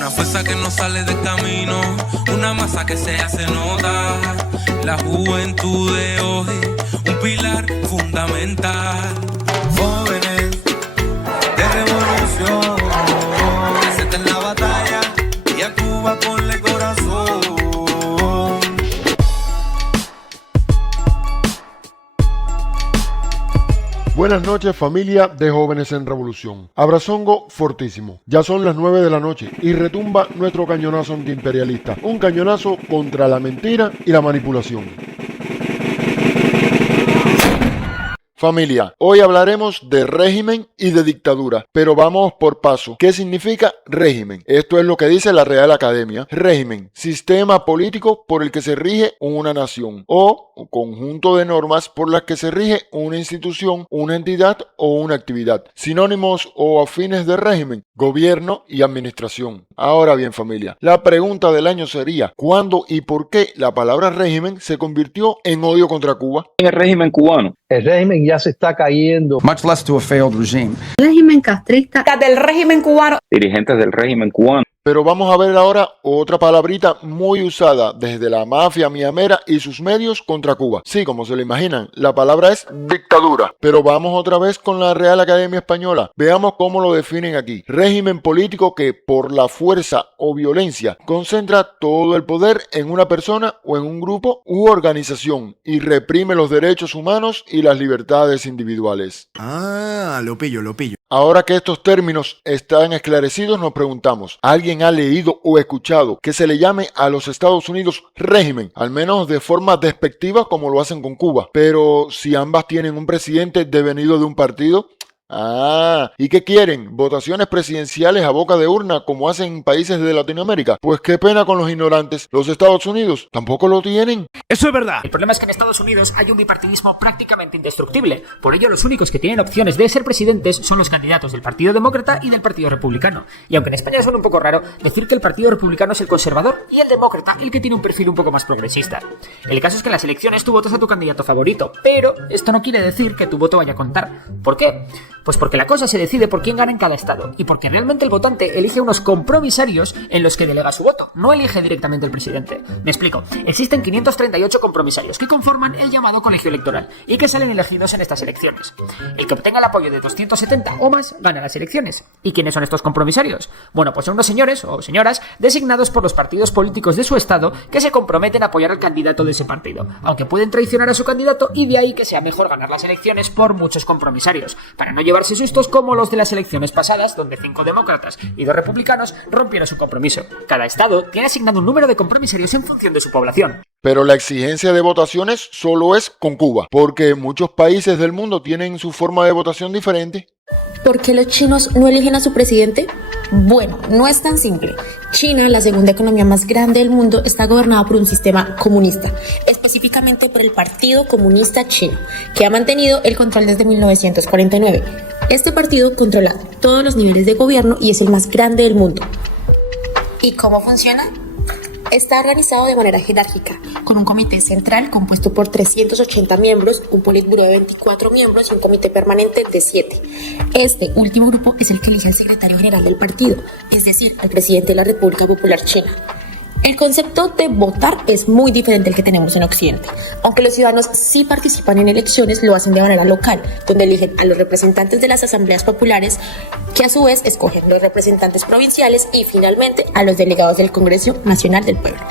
Una fuerza que no sale del camino, una masa que se hace notar. La juventud de hoy, un pilar fundamental. Jóvenes de revolución, presente en la batalla y a Cuba ponle corazón. Buenas noches, familia de Jóvenes en Revolución. Abrazongo fortísimo. Ya son las 9 de la noche y retumba nuestro cañonazo antiimperialista. Un cañonazo contra la mentira y la manipulación. Familia, hoy hablaremos de régimen y de dictadura, pero vamos por paso. ¿Qué significa régimen? Esto es lo que dice la Real Academia. Régimen, sistema político por el que se rige una nación o conjunto de normas por las que se rige una institución, una entidad o una actividad. Sinónimos o afines de régimen, gobierno y administración. Ahora bien, familia, la pregunta del año sería, ¿cuándo y por qué la palabra régimen se convirtió en odio contra Cuba? En el régimen cubano. El régimen ya se está cayendo. Much less to a failed regime. Régimen castrista. Del régimen cubano. Dirigentes del régimen cubano. Pero vamos a ver ahora otra palabrita muy usada desde la mafia miamera y sus medios contra Cuba. Sí, como se lo imaginan, la palabra es dictadura. Pero vamos otra vez con la Real Academia Española. Veamos cómo lo definen aquí. Régimen político que por la fuerza o violencia concentra todo el poder en una persona o en un grupo u organización y reprime los derechos humanos y las libertades individuales. Ah, lo pillo. Ahora que estos términos están esclarecidos, nos preguntamos, ¿alguien ha leído o escuchado que se le llame a los Estados Unidos régimen? Al menos de forma despectiva como lo hacen con Cuba. Pero si ambas tienen un presidente devenido de un partido... ¿y qué quieren? ¿Votaciones presidenciales a boca de urna como hacen en países de Latinoamérica? Pues qué pena con los ignorantes. ¿Los Estados Unidos tampoco lo tienen? Eso es verdad. El problema es que en Estados Unidos hay un bipartidismo prácticamente indestructible. Por ello, los únicos que tienen opciones de ser presidentes son los candidatos del Partido Demócrata y del Partido Republicano. Y aunque en España suena un poco raro decir que el Partido Republicano es el conservador y el Demócrata el que tiene un perfil un poco más progresista. El caso es que en las elecciones tú votas a tu candidato favorito, pero esto no quiere decir que tu voto vaya a contar. ¿Por qué? Pues porque la cosa se decide por quién gana en cada estado y porque realmente el votante elige unos compromisarios en los que delega su voto, no elige directamente el presidente. Me explico, existen 538 compromisarios que conforman el llamado colegio electoral y que salen elegidos en estas elecciones. El que obtenga el apoyo de 270 o más gana las elecciones. ¿Y quiénes son estos compromisarios? Bueno, pues son unos señores o señoras designados por los partidos políticos de su estado que se comprometen a apoyar al candidato de ese partido, aunque pueden traicionar a su candidato y de ahí que sea mejor ganar las elecciones por muchos compromisarios, para no llevarse sustos como los de las elecciones pasadas, donde 5 demócratas y 2 republicanos rompieron su compromiso. Cada estado tiene asignado un número de compromisarios en función de su población. Pero la exigencia de votaciones solo es con Cuba, porque muchos países del mundo tienen su forma de votación diferente. ¿Por qué los chinos no eligen a su presidente? Bueno, no es tan simple. China, la segunda economía más grande del mundo, está gobernada por un sistema comunista, específicamente por el Partido Comunista Chino, que ha mantenido el control desde 1949. Este partido controla todos los niveles de gobierno y es el más grande del mundo. ¿Y cómo funciona? Está organizado de manera jerárquica, con un comité central compuesto por 380 miembros, un politburó de 24 miembros y un comité permanente de 7. Este último grupo es el que elige al secretario general del partido, es decir, al presidente de la República Popular China. El concepto de votar es muy diferente al que tenemos en Occidente. Aunque los ciudadanos sí participan en elecciones, lo hacen de manera local, donde eligen a los representantes de las asambleas populares, que a su vez escogen los representantes provinciales y finalmente a los delegados del Congreso Nacional del Pueblo.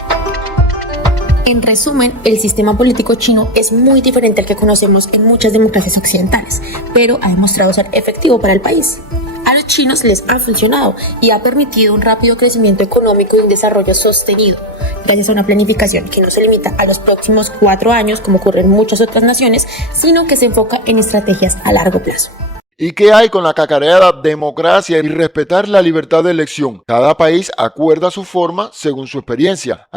En resumen, el sistema político chino es muy diferente al que conocemos en muchas democracias occidentales, pero ha demostrado ser efectivo para el país. A los chinos les ha funcionado y ha permitido un rápido crecimiento económico y un desarrollo sostenido, gracias a una planificación que no se limita a los próximos 4 años, como ocurre en muchas otras naciones, sino que se enfoca en estrategias a largo plazo. ¿Y qué hay con la cacareada democracia y respetar la libertad de elección? Cada país acuerda su forma según su experiencia.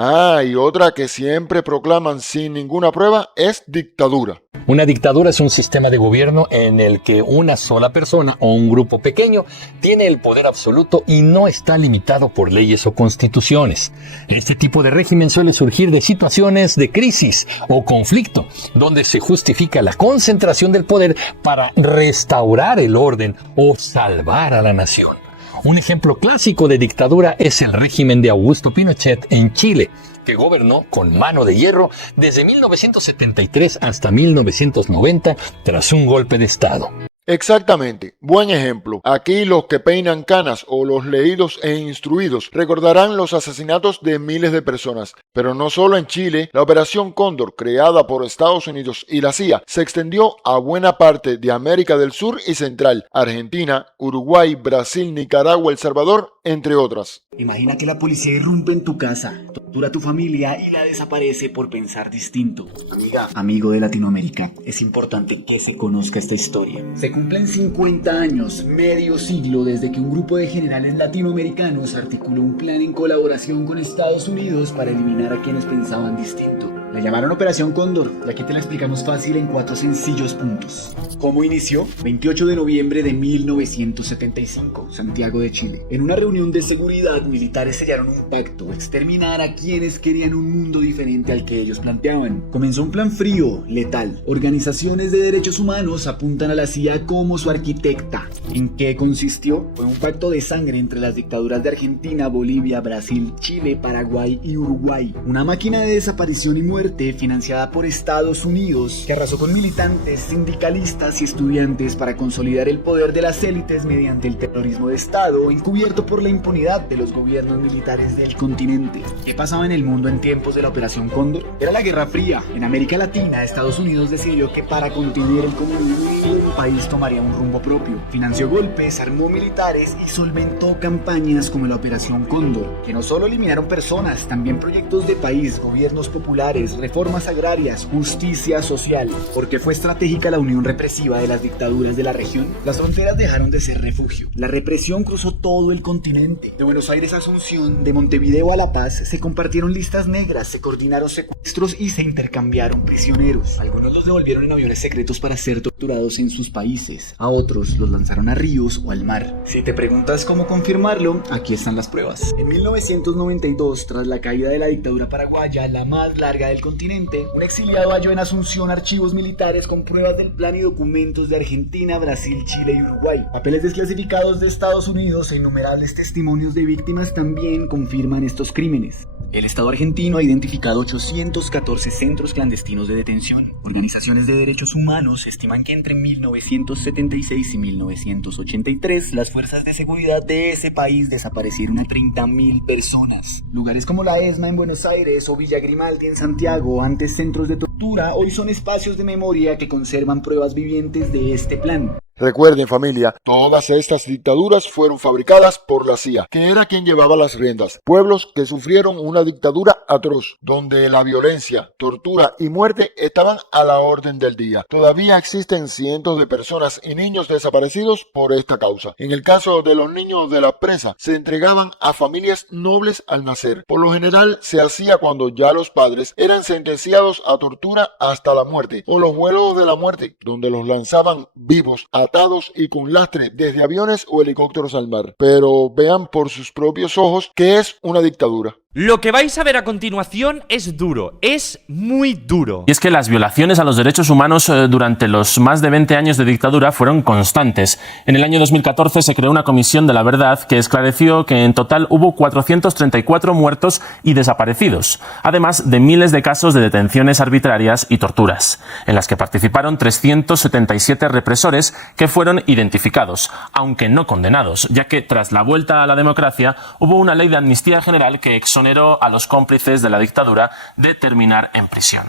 Y otra que siempre proclaman sin ninguna prueba es dictadura. Una dictadura es un sistema de gobierno en el que una sola persona o un grupo pequeño tiene el poder absoluto y no está limitado por leyes o constituciones. Este tipo de régimen suele surgir de situaciones de crisis o conflicto, donde se justifica la concentración del poder para restaurar el orden o salvar a la nación. Un ejemplo clásico de dictadura es el régimen de Augusto Pinochet en Chile, que gobernó con mano de hierro desde 1973 hasta 1990 tras un golpe de Estado. Exactamente, buen ejemplo. Aquí los que peinan canas o los leídos e instruidos recordarán los asesinatos de miles de personas. Pero no solo en Chile, la Operación Cóndor, creada por Estados Unidos y la CIA, se extendió a buena parte de América del Sur y Central, Argentina, Uruguay, Brasil, Nicaragua, El Salvador, entre otras. Imagina que la policía irrumpe en tu casa, tortura a tu familia y la desaparece por pensar distinto. Amiga, amigo de Latinoamérica, es importante que se conozca esta historia. Se cumplen 50 años, medio siglo, desde que un grupo de generales latinoamericanos articuló un plan en colaboración con Estados Unidos para eliminar a quienes pensaban distinto. La llamaron Operación Cóndor, y aquí te la explicamos fácil en 4 sencillos puntos. ¿Cómo inició? 28 de noviembre de 1975, Santiago de Chile. En una reunión de seguridad, militares sellaron un pacto: exterminar a quienes querían un mundo diferente al que ellos planteaban. Comenzó un plan frío, letal. Organizaciones de derechos humanos apuntan a la CIA como su arquitecta. ¿En qué consistió? Fue un pacto de sangre entre las dictaduras de Argentina, Bolivia, Brasil, Chile, Paraguay y Uruguay. Una máquina de desaparición y muerte financiada por Estados Unidos, que arrasó con militantes, sindicalistas y estudiantes para consolidar el poder de las élites mediante el terrorismo de Estado, encubierto por la impunidad de los gobiernos militares del continente. ¿Qué pasaba en el mundo en tiempos de la Operación Cóndor? Era la Guerra Fría. En América Latina, Estados Unidos decidió que para contener el comunismo, el país tomaría un rumbo propio. Financió golpes, armó militares y solventó campañas como la Operación Cóndor, que no solo eliminaron personas, también proyectos de país, gobiernos populares, reformas agrarias, justicia social. ¿Por qué fue estratégica la unión represiva de las dictaduras de la región? Las fronteras dejaron de ser refugio. La represión cruzó todo el continente. De Buenos Aires a Asunción, de Montevideo a La Paz, se compartieron listas negras, se coordinaron secuestros y se intercambiaron prisioneros. Algunos los devolvieron en aviones secretos para ser torturados en sus países. A otros los lanzaron a ríos o al mar. Si te preguntas cómo confirmarlo, aquí están las pruebas. En 1992, tras la caída de la dictadura paraguaya, la más larga del continente, un exiliado halló en Asunción archivos militares con pruebas del plan y documentos de Argentina, Brasil, Chile y Uruguay. Papeles desclasificados de Estados Unidos e innumerables testimonios de víctimas también confirman estos crímenes. El Estado argentino ha identificado 814 centros clandestinos de detención. Organizaciones de derechos humanos estiman que entre 1976 y 1983 las fuerzas de seguridad de ese país desaparecieron a 30.000 personas. Lugares como la ESMA en Buenos Aires o Villa Grimaldi en Santiago, antes centros de tortura, hoy son espacios de memoria que conservan pruebas vivientes de este plan. Recuerden, familia, todas estas dictaduras fueron fabricadas por la CIA, que era quien llevaba las riendas. Pueblos que sufrieron una dictadura atroz, donde la violencia, tortura y muerte estaban a la orden del día. Todavía existen cientos de personas y niños desaparecidos por esta causa. En el caso de los niños de la presa, se entregaban a familias nobles al nacer. Por lo general, se hacía cuando ya los padres eran sentenciados a tortura hasta la muerte, o los vuelos de la muerte, donde los lanzaban vivos, atados y con lastre desde aviones o helicópteros al mar. Pero vean por sus propios ojos que es una dictadura. Lo que vais a ver a continuación es duro, es muy duro. Y es que las violaciones a los derechos humanos durante los más de 20 años de dictadura fueron constantes. En el año 2014 se creó una comisión de la verdad que esclareció que en total hubo 434 muertos y desaparecidos, además de miles de casos de detenciones arbitrarias y torturas, en las que participaron 377 represores que fueron identificados, aunque no condenados, ya que tras la vuelta a la democracia hubo una ley de amnistía general que exoneró a los cómplices de la dictadura de terminar en prisión.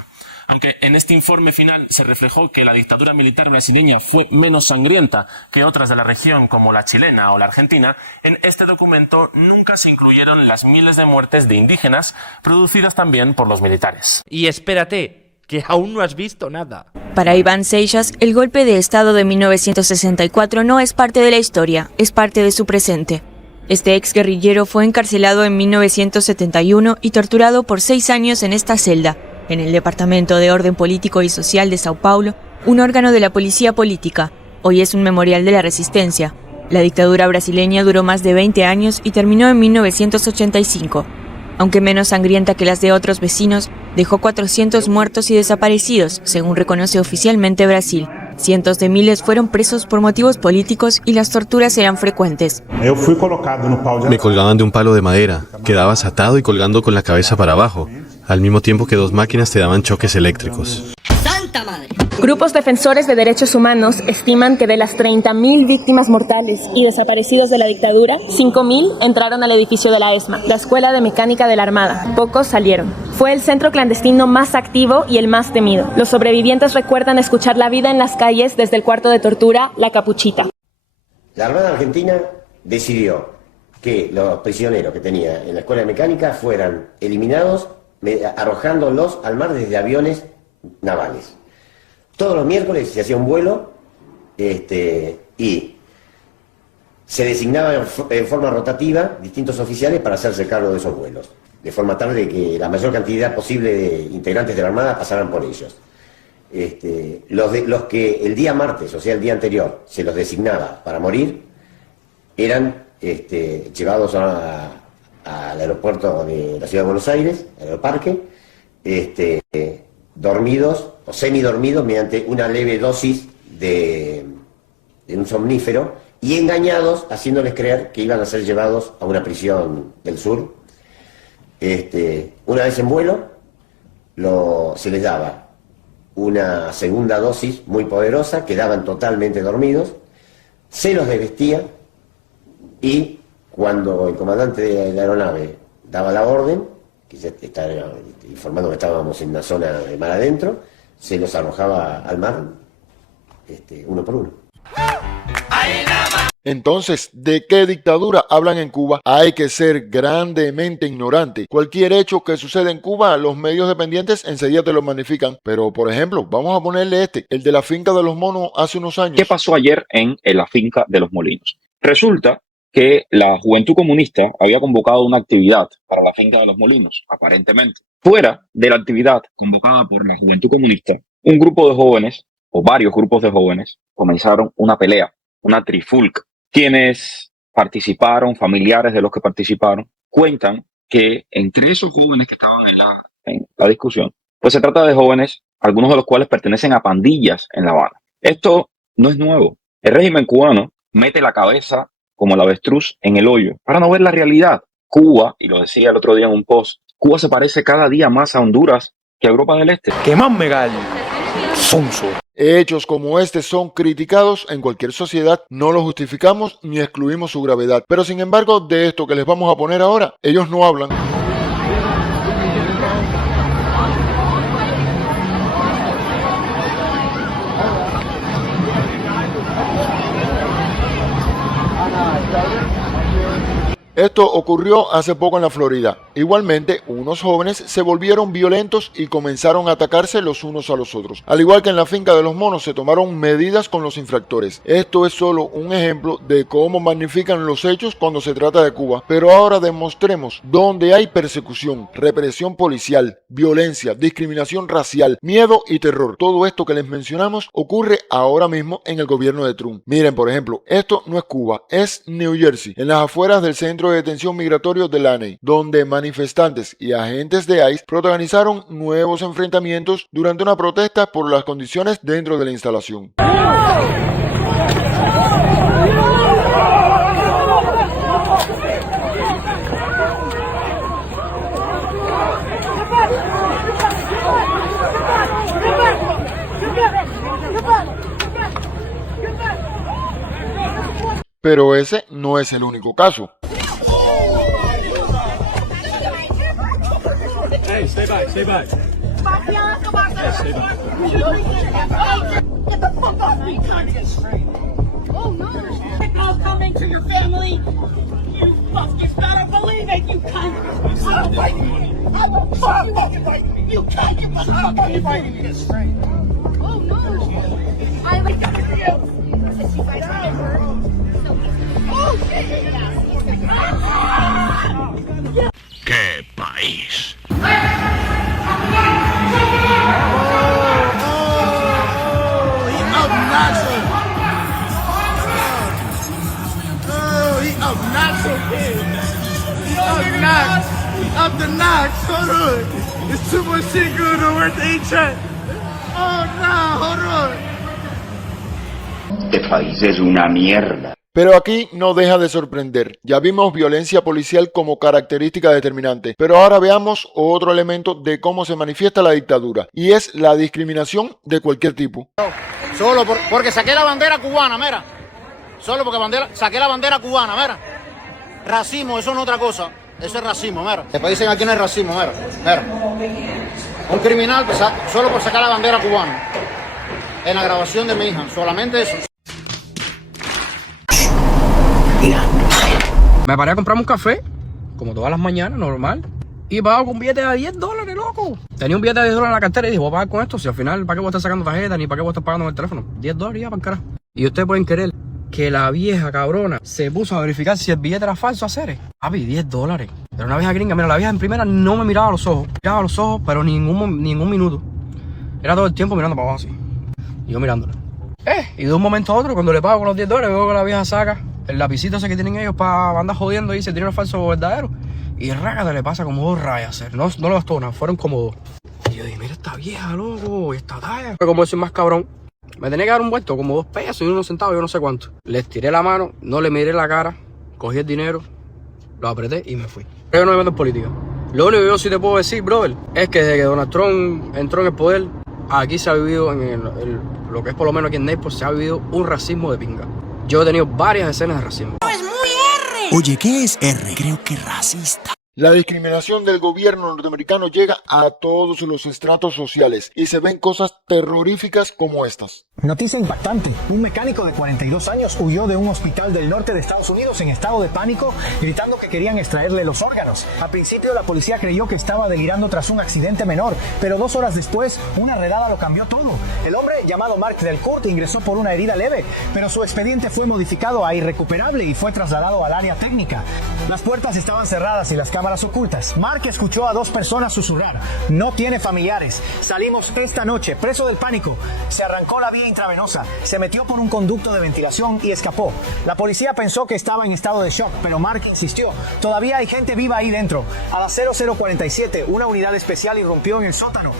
Aunque en este informe final se reflejó que la dictadura militar brasileña fue menos sangrienta que otras de la región como la chilena o la argentina, en este documento nunca se incluyeron las miles de muertes de indígenas producidas también por los militares. Y espérate, que aún no has visto nada. Para Iván Seixas, el golpe de Estado de 1964 no es parte de la historia, es parte de su presente. Este exguerrillero fue encarcelado en 1971 y torturado por 6 años en esta celda, en el Departamento de Orden Político y Social de Sao Paulo, un órgano de la policía política. Hoy es un memorial de la resistencia. La dictadura brasileña duró más de 20 años y terminó en 1985. Aunque menos sangrienta que las de otros vecinos, dejó 400 muertos y desaparecidos, según reconoce oficialmente Brasil. Cientos de miles fueron presos por motivos políticos y las torturas eran frecuentes. Me colgaban de un palo de madera, quedabas atado y colgando con la cabeza para abajo, al mismo tiempo que 2 máquinas te daban choques eléctricos. ¡Santa madre! Grupos defensores de derechos humanos estiman que de las 30.000 víctimas mortales y desaparecidos de la dictadura, 5.000 entraron al edificio de la ESMA, la Escuela de Mecánica de la Armada. Pocos salieron. Fue el centro clandestino más activo y el más temido. Los sobrevivientes recuerdan escuchar la vida en las calles desde el cuarto de tortura, La Capuchita. La Armada Argentina decidió que los prisioneros que tenía en la Escuela de Mecánica fueran eliminados arrojándolos al mar desde aviones navales. Todos los miércoles se hacía un vuelo y se designaban en forma rotativa distintos oficiales para hacerse cargo de esos vuelos, de forma tal de que la mayor cantidad posible de integrantes de la Armada pasaran por ellos. Los que el día martes, o sea el día anterior, se los designaba para morir, eran llevados al aeropuerto de la Ciudad de Buenos Aires, al aeroparque, dormidos o semidormidos mediante una leve dosis de un somnífero y engañados, haciéndoles creer que iban a ser llevados a una prisión del sur. Una vez en vuelo, se les daba una segunda dosis muy poderosa, quedaban totalmente dormidos, se los desvestía y cuando el comandante de la aeronave daba la orden, que ya estaba informando que estábamos en una zona de mar adentro, se los arrojaba al mar uno por uno. Entonces, ¿de qué dictadura hablan en Cuba? Hay que ser grandemente ignorante. Cualquier hecho que suceda en Cuba, los medios dependientes enseguida te lo magnifican. Pero, por ejemplo, vamos a ponerle el de la finca de los monos hace unos años. ¿Qué pasó ayer en la finca de los Molinos? Resulta que la Juventud Comunista había convocado una actividad para la finca de los Molinos, aparentemente. Fuera de la actividad convocada por la Juventud Comunista, un grupo de jóvenes, o varios grupos de jóvenes, comenzaron una pelea, una trifulca. Quienes participaron, familiares de los que participaron, cuentan que entre esos jóvenes que estaban en la discusión, pues se trata de jóvenes, algunos de los cuales pertenecen a pandillas en La Habana. Esto no es nuevo. El régimen cubano mete la cabeza como el avestruz en el hoyo para no ver la realidad. Cuba, y lo decía el otro día en un post, Cuba se parece cada día más a Honduras que a Europa del Este. ¡Qué más me gallo! Sonso. Hechos como este son criticados en cualquier sociedad, no los justificamos ni excluimos su gravedad. Pero sin embargo, de esto que les vamos a poner ahora, ellos no hablan. Esto ocurrió hace poco en la Florida. Igualmente, unos jóvenes se volvieron violentos y comenzaron a atacarse los unos a los otros. Al igual que en la finca de los monos, se tomaron medidas con los infractores. Esto es solo un ejemplo de cómo magnifican los hechos cuando se trata de Cuba. Pero ahora demostremos dónde hay persecución, represión policial, violencia, discriminación racial, miedo y terror. Todo esto que les mencionamos ocurre ahora mismo en el gobierno de Trump. Miren, por ejemplo, esto no es Cuba, es New Jersey, en las afueras del centro de detención migratorio de Laney, donde manifestantes y agentes de ICE protagonizaron nuevos enfrentamientos durante una protesta por las condiciones dentro de la instalación. Pero ese no es el único caso. Hey, stay back, stay back. Hey, stay back. Get the fuck off me, cunt! Oh no! I'll come into your family! You fuckers better believe it, you cunt! I will fight you! I will fucking fight you! You cunt! You fucking fight me! Oh no! I will come to you! Oh shit! ¡Qué país! Up the notch, hold on. It's too much shit going on. Where's the A-Track? Oh, no, hold on. Este país es una mierda. Pero aquí no deja de sorprender. Ya vimos violencia policial como característica determinante, pero ahora veamos otro elemento de cómo se manifiesta la dictadura, y es la discriminación de cualquier tipo. Solo porque saqué la bandera cubana, mira. Solo porque saqué la bandera cubana, mira. Racismo, eso no es otra cosa. Eso es racismo, mira. Después dicen aquí no es racismo, mira. Mira. Un criminal solo por sacar la bandera cubana. En la grabación de mi hija, solamente eso. Me paré a comprarme un café, como todas las mañanas, normal. Y pago con un billete de $10, loco. Tenía un billete de $10 en la cartera y dije, voy a pagar con esto. Si al final, ¿para qué voy a estar sacando tarjeta? Ni para qué voy a estar pagando con el teléfono. $10 ya, para el carajo. Y ustedes pueden creer que la vieja cabrona se puso a verificar si el billete era falso, hacer. Papi, $10. Era una vieja gringa. Mira, la vieja en primera no me miraba a los ojos. Miraba a los ojos, pero ningún minuto. Era todo el tiempo mirando para abajo así. Y yo mirándola. Y de un momento a otro, cuando le pago con los $10, veo que la vieja saca el lapicito ese que tienen ellos para andar jodiendo y dice dinero falso o verdadero. Y rácate le pasa como 2 rayas. No lo gastó nada, fueron como 2. Y yo dije, mira esta vieja, loco, esta talla. Fue como soy más cabrón. Me tenía que dar un vuelto, como 2 pesos y 1 centavo, yo no sé cuánto. Les tiré la mano, no le miré la cara, cogí el dinero, lo apreté y me fui. Yo no me meto en política. Lo único que yo sí te puedo decir, brother, es que desde que Donald Trump entró en el poder, aquí se ha vivido, lo que es por lo menos aquí en Naples, se ha vivido un racismo de pinga. Yo he tenido varias escenas de racismo. ¡Es muy R! Oye, ¿qué es R? Creo que racista. La discriminación del gobierno norteamericano llega a todos los estratos sociales y se ven cosas terroríficas como estas. Noticia impactante. Un mecánico de 42 años huyó de un hospital del norte de Estados Unidos en estado de pánico, gritando que querían extraerle los órganos. Al principio la policía creyó que estaba delirando tras un accidente menor, pero 2 horas después una redada lo cambió todo. El hombre, llamado Mark Delcourt, ingresó por una herida leve, pero su expediente fue modificado a irrecuperable y fue trasladado al área técnica. Las puertas estaban cerradas y las cámaras ocultas. Mark escuchó a 2 personas susurrar: no tiene familiares. Salimos esta noche. Preso del pánico, se arrancó la vía intravenosa, se metió por un conducto de ventilación y escapó. La policía pensó que estaba en estado de shock, pero Mark insistió: todavía hay gente viva ahí dentro. A las 00:47, una unidad especial irrumpió en el sótano.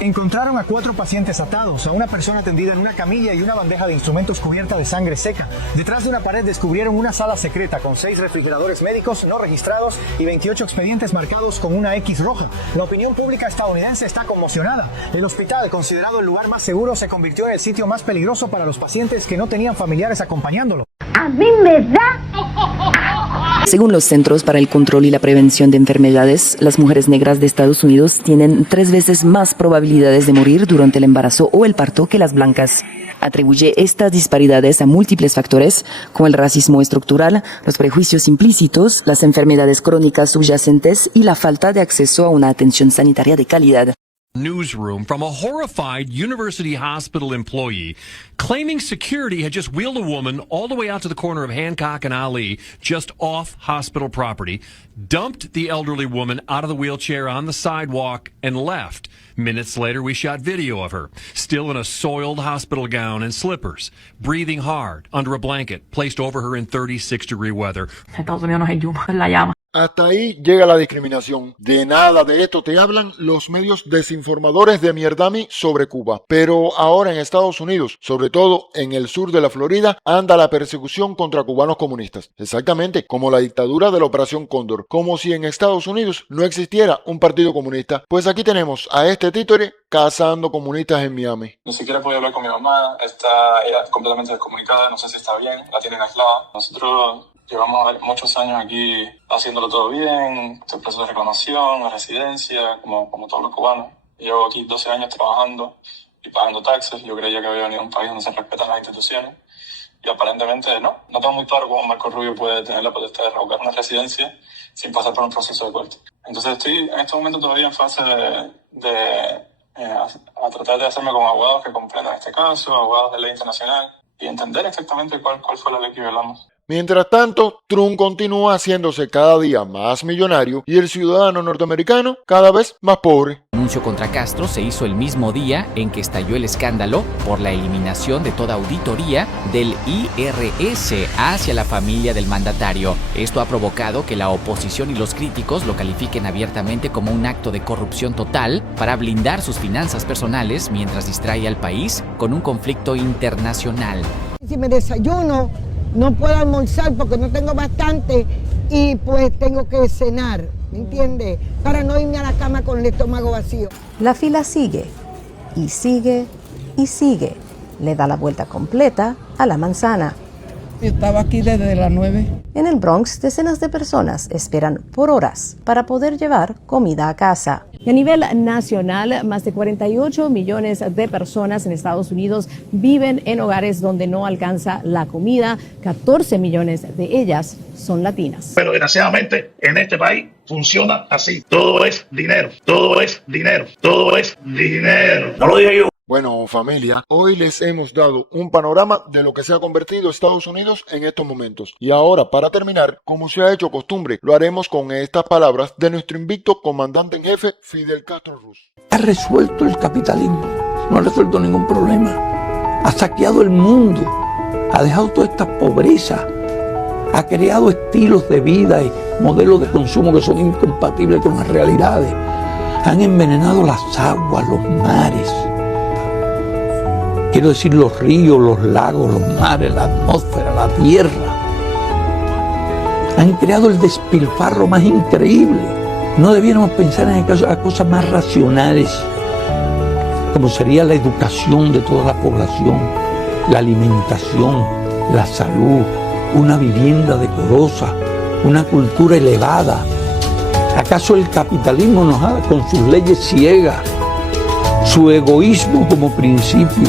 Encontraron a 4 pacientes atados, a una persona tendida en una camilla y una bandeja de instrumentos cubierta de sangre seca. Detrás de una pared descubrieron una sala secreta con 6 refrigeradores médicos no registrados y 28 expedientes marcados con una X roja. La opinión pública estadounidense está conmocionada. El hospital, considerado el lugar más seguro, se convirtió en el sitio más peligroso para los pacientes que no tenían familiares acompañándolo. A mí me da... Según los Centros para el Control y la Prevención de Enfermedades, las mujeres negras de Estados Unidos tienen 3 veces más probabilidades de morir durante el embarazo o el parto que las blancas. Atribuye estas disparidades a múltiples factores, como el racismo estructural, los prejuicios implícitos, las enfermedades crónicas subyacentes y la falta de acceso a una atención sanitaria de calidad. Newsroom from a horrified University Hospital employee claiming security had just wheeled a woman all the way out to the corner of Hancock and Ali, just off hospital property, dumped the elderly woman out of the wheelchair on the sidewalk, and left. Minutes later, we shot video of her, still in a soiled hospital gown and slippers, breathing hard under a blanket placed over her in 36-degree weather. Estados Unidos nos ayuda en la llama. Hasta ahí llega la discriminación. De nada de esto te hablan los medios desinformadores de Mierdami sobre Cuba. Pero ahora en Estados Unidos, sobre todo en el sur de la Florida, anda la persecución contra cubanos comunistas. Exactamente como la dictadura de la Operación Cóndor. Como si en Estados Unidos no existiera un partido comunista. Pues aquí tenemos a este títere cazando comunistas en Miami. Ni siquiera podía hablar con mi mamá. Ella completamente descomunicada. No sé si está bien. La tienen aislada. Nosotros llevamos muchos años aquí haciéndolo todo bien, el proceso de reclamación, la residencia, como todos los cubanos. Llevo aquí 12 años trabajando y pagando taxes. Yo creía que había venido a un país donde se respetan las instituciones y aparentemente no. No tengo muy claro cómo Marco Rubio puede tener la potestad de revocar una residencia sin pasar por un proceso de corte. Entonces estoy en este momento todavía en fase a tratar de hacerme con abogados que comprendan este caso, abogados de ley internacional y entender exactamente cuál fue la ley que violamos. Mientras tanto, Trump continúa haciéndose cada día más millonario y el ciudadano norteamericano cada vez más pobre. El anuncio contra Castro se hizo el mismo día en que estalló el escándalo por la eliminación de toda auditoría del IRS hacia la familia del mandatario. Esto ha provocado que la oposición y los críticos lo califiquen abiertamente como un acto de corrupción total para blindar sus finanzas personales mientras distrae al país con un conflicto internacional. Si me desayuno, no puedo almorzar porque no tengo bastante y pues tengo que cenar, ¿me entiendes? Para no irme a la cama con el estómago vacío. La fila sigue, y sigue, y sigue. Le da la vuelta completa a la manzana. Estaba aquí desde las 9. En el Bronx, decenas de personas esperan por horas para poder llevar comida a casa. Y a nivel nacional, más de 48 millones de personas en Estados Unidos viven en hogares donde no alcanza la comida. 14 millones de ellas son latinas. Pero desgraciadamente en este país funciona así. Todo es dinero, todo es dinero, todo es dinero. No lo dije yo. Bueno, familia, hoy les hemos dado un panorama de lo que se ha convertido Estados Unidos en estos momentos. Y ahora, para terminar, como se ha hecho costumbre, lo haremos con estas palabras de nuestro invicto comandante en jefe, Fidel Castro Ruz. Ha resuelto el capitalismo, no ha resuelto ningún problema. Ha saqueado el mundo, ha dejado toda esta pobreza, ha creado estilos de vida y modelos de consumo que son incompatibles con las realidades. Han envenenado las aguas, los mares. Quiero decir los ríos, los lagos, los mares, la atmósfera, la tierra. Han creado el despilfarro más increíble. No debiéramos pensar en cosas más racionales, como sería la educación de toda la población, la alimentación, la salud, una vivienda decorosa, una cultura elevada. ¿Acaso el capitalismo nos ha, con sus leyes ciegas, su egoísmo como principio,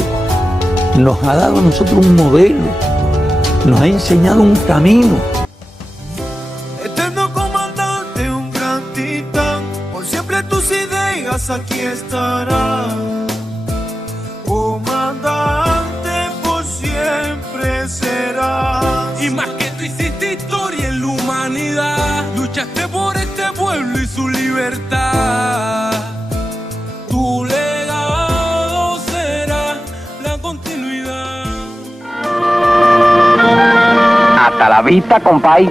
nos ha dado a nosotros un modelo, nos ha enseñado un camino? Eterno comandante, un gran titán, por siempre tus ideas aquí estarán. Comandante, por siempre serás. Y más que tú hiciste historia en la humanidad, luchaste por este pueblo y su libertad. Tu legado será la continuidad. Hasta la vista, compay.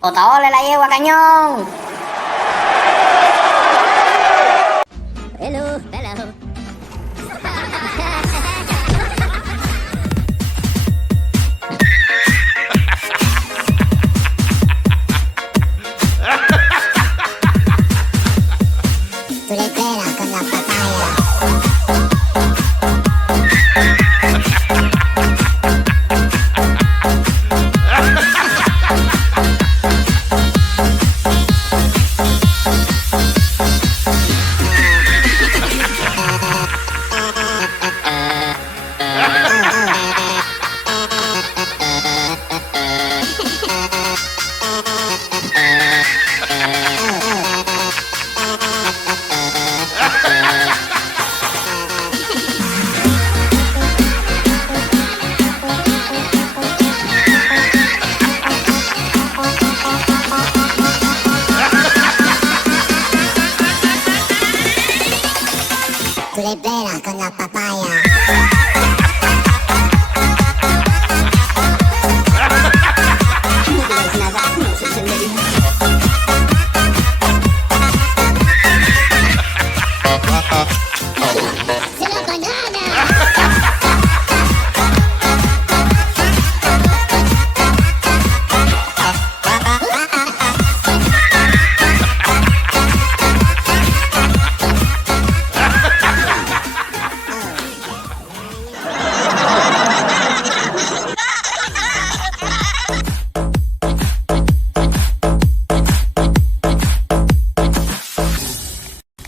Otaole la yegua, cañón. Hello, hello. Tú le pegas con la papaya. Tú le pegas con la papaya.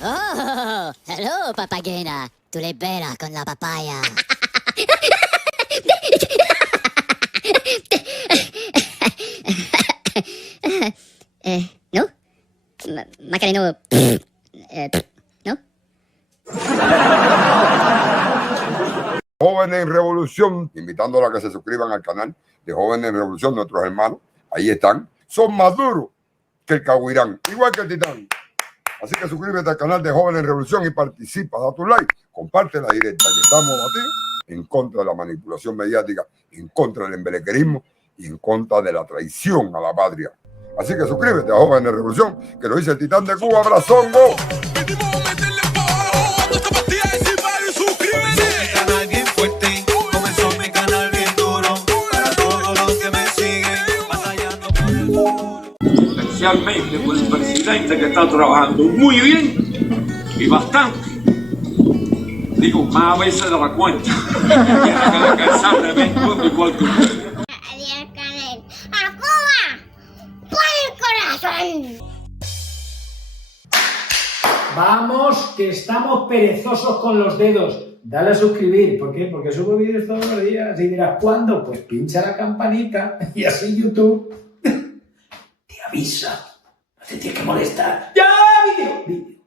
Oh, hello, papagena. Tú le pegas con la papaya. ¿No? Macareno. ¿No? Jóvenes en Revolución, invitándolos a que se suscriban al canal de Jóvenes en Revolución, nuestros hermanos, ahí están, son más duros que el Cahuirán, igual que el Titán. Así que suscríbete al canal de Jóvenes en Revolución y participa, da tu like, comparte la directa, que estamos batidos en contra de la manipulación mediática, en contra del embelequerismo y en contra de la traición a la patria. Así que suscríbete a Jóvenes en Revolución, que lo dice el Titán de Cuba, abrazongo. especialmente por el presidente que está trabajando muy bien y bastante. Digo, más a veces de la cuenta. Tiene que descansar de vez en cuando igual que usted. Adiós, Canel. ¡A Cuba! ¡Por el corazón! Vamos, que estamos perezosos con los dedos. Dale a suscribir. ¿Por qué? Porque subo vídeos todos los días. Y dirás, ¿cuándo? Pues pincha la campanita y así YouTube te avisa. No te tienes que molestar. ¡Ya, vídeo!